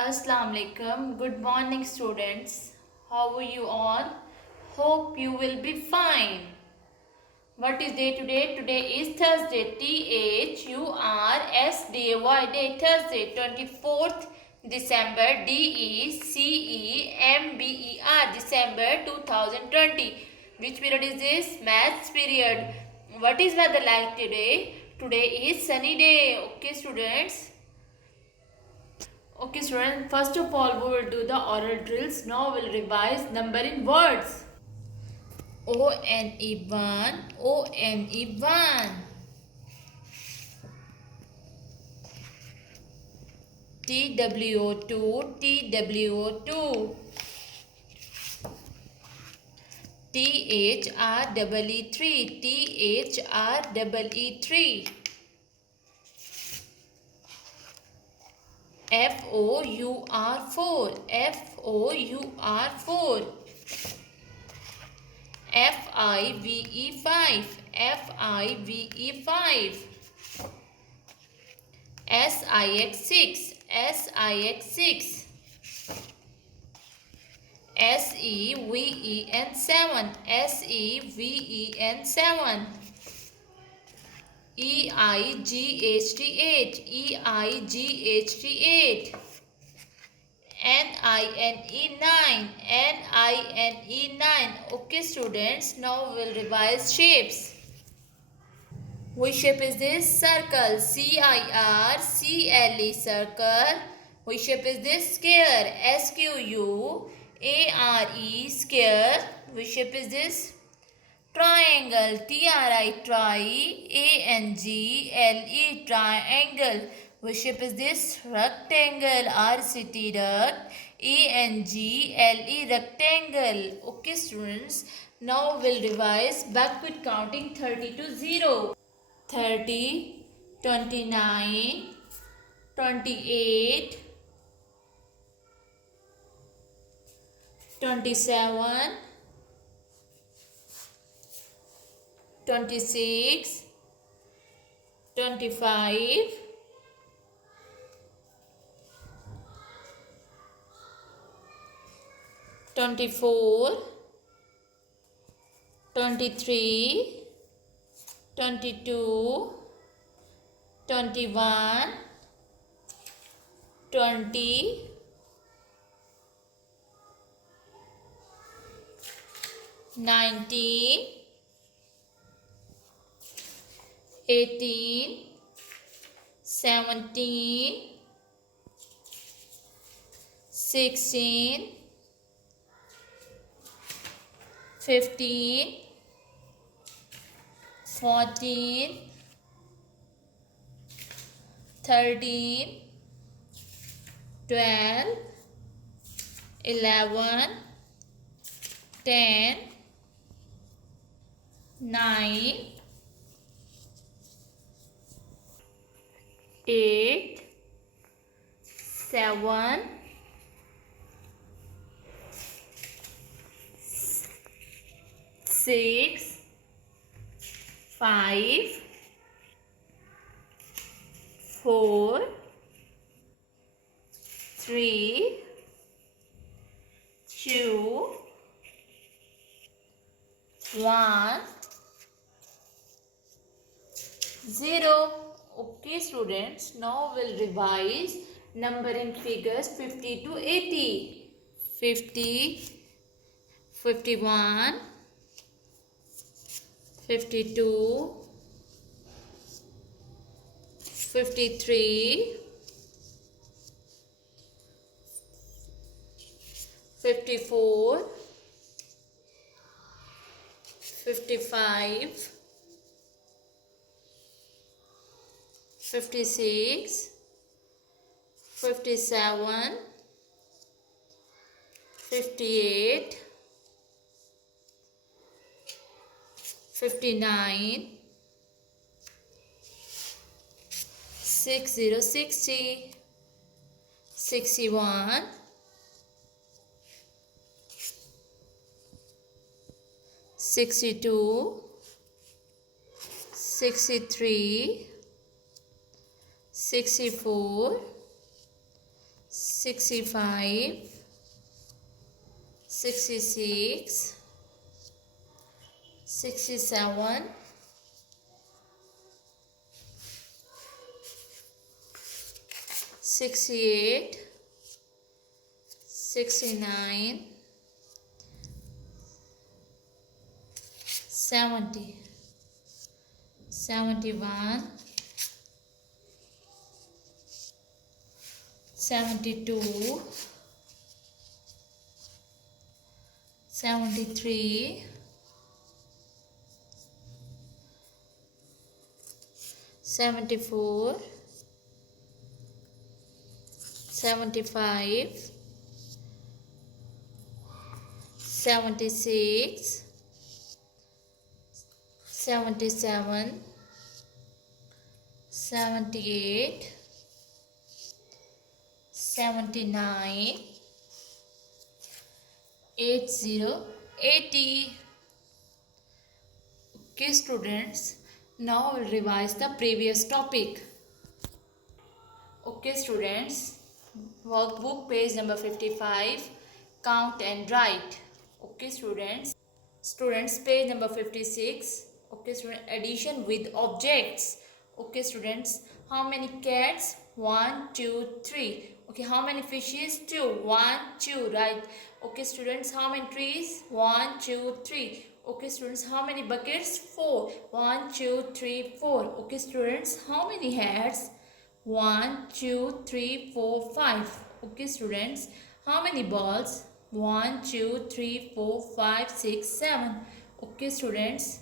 Assalamu alaikum. Good morning, students. How are you all? Hope you will be fine. What is day today? Today is Thursday. Thursday. Day Thursday. 24th December. December. December 2020. Which period is this? Maths period. What is weather like today? Today is sunny day. Okay, students. Okay, students, first of all, we will do the oral drills. Now we'll revise number in words. ONE1, ONE1. TWO2, TWO2. THREE3, THREE3. FOUR4, FOUR4. FIVE5, FIVE5. SIX6, SIX6. SEVEN7, SEVEN7. EIGHT8, EIGHT8. NINE9, NINE9. Okay, students, now we'll revise shapes. Which shape is this? Circle. CIRCLE, circle. Which shape is this? Square. SQUARE, square. Which shape is this? Triangle. TRIANGLE, triangle. Which shape is this? Rectangle. RCT, ANGLE, rectangle. Okay, students. Now we'll revise backward counting 30 to 0. 30, 29, 28, 27, 26, 25, 24, 23, 22, 21, 20, 19, 18, 17, 16, 15, 14, 13, 12, 11, 10, 9, 8, 7, 6, 5, 4, 3, 2, 1, 0. Okay, students, now we'll revise number in figures 50 to 80. 50, 51, 52, 53, 54, 55, 56, 57, 58, 59, 60, 61, 62, 63, 64, 65, 66, 67, 68, 69, 70, 71, 72, 73, 74, 75, 76, 77, 78, 79, 80, 80. Okay students, now we'll revise the previous topic. Okay students, workbook page number 55, count and write. Okay students page number 56. Okay student, addition with objects. Okay students, how many cats? 1 2 3. Okay, how many fishes? 2. 1 2, right? Okay students, how many trees? 1 2 3. Okay students, how many buckets? 4. 1 2 3 4. Okay students, how many hats? 1 2 3 4 5. Okay students, how many balls? 1 2 3 4 5 6 7. Okay students,